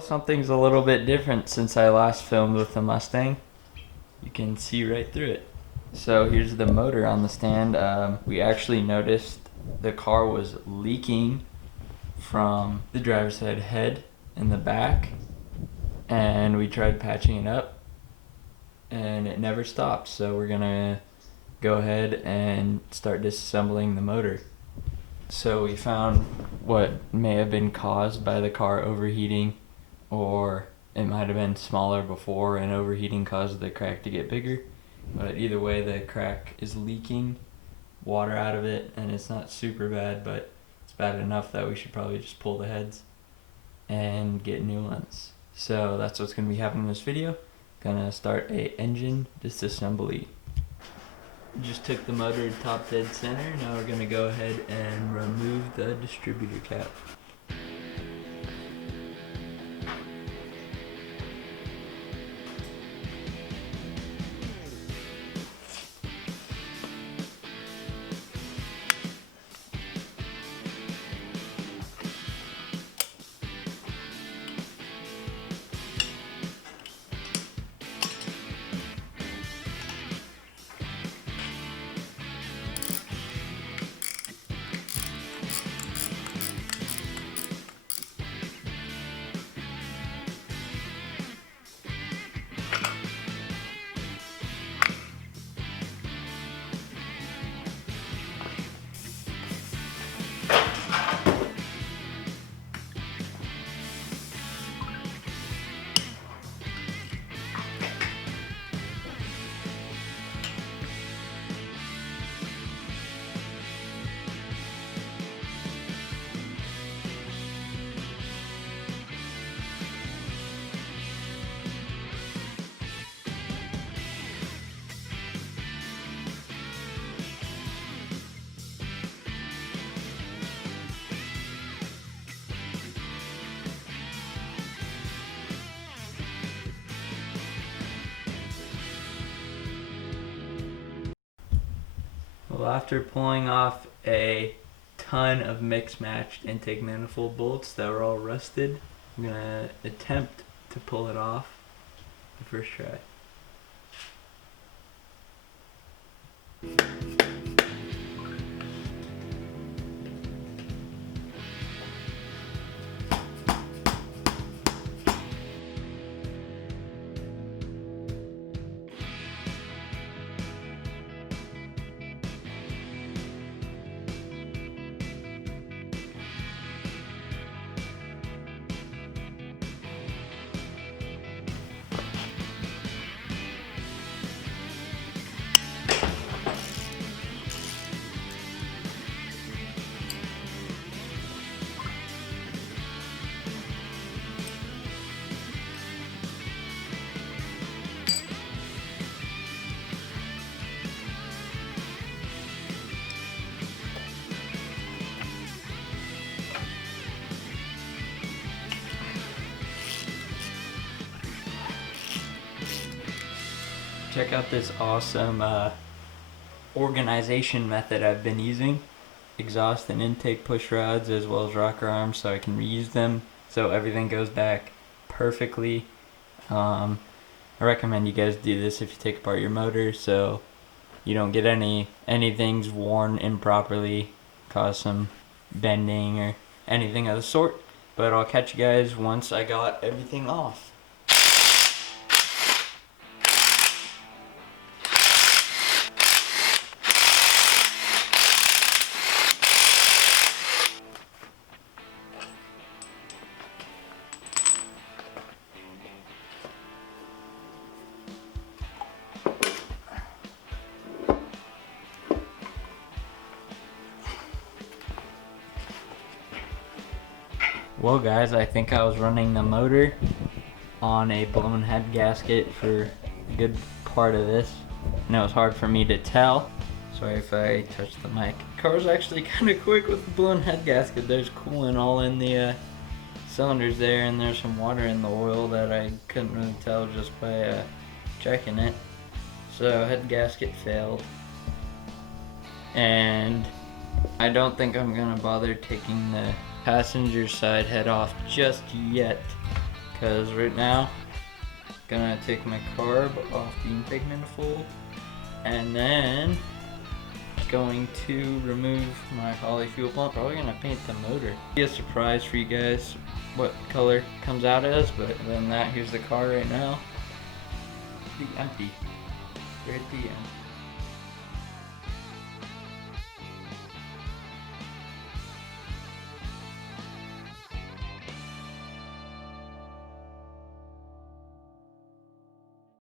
Well, something's a little bit different since I last filmed with the Mustang. You can see right through it. So here's the motor on the stand. We actually noticed the car was leaking from the driver's side head in the back, and we tried patching it up and it never stopped. So we're gonna go ahead and start disassembling the motor. So we found what may have been caused by the car overheating, or it might have been smaller before and overheating caused the crack to get bigger. But either way, the crack is leaking water out of it, and it's not super bad, but it's bad enough that we should probably just pull the heads and get new ones. So that's what's going to be happening in this video. Gonna start a engine disassembly. Just took the motor top dead center. Now we're gonna go ahead and remove the distributor cap. Well, after pulling off a ton of mix-matched intake manifold bolts that were all rusted, I'm gonna attempt to pull it off the first try. Check out this awesome organization method I've been using. Exhaust and intake push rods as well as rocker arms, so I can reuse them so everything goes back perfectly. I recommend you guys do this if you take apart your motor so you don't get anything's worn improperly, cause some bending or anything of the sort. But I'll catch you guys once I got everything off. Well guys, I think I was running the motor on a blown head gasket for a good part of this, and it was hard for me to tell. Sorry if I touched the mic. The car's actually kind of quick with the blown head gasket. There's coolant all in the cylinders there, and there's some water in the oil that I couldn't really tell just by checking it. So head gasket failed, and I don't think I'm gonna bother taking the passenger side head off just yet, because right now gonna take my carb off the intake manifold and then going to remove my poly fuel pump. Probably gonna paint the motor. Be a surprise for you guys what color comes out as, but other than that, here's the car right now. Pretty empty. Right at the end.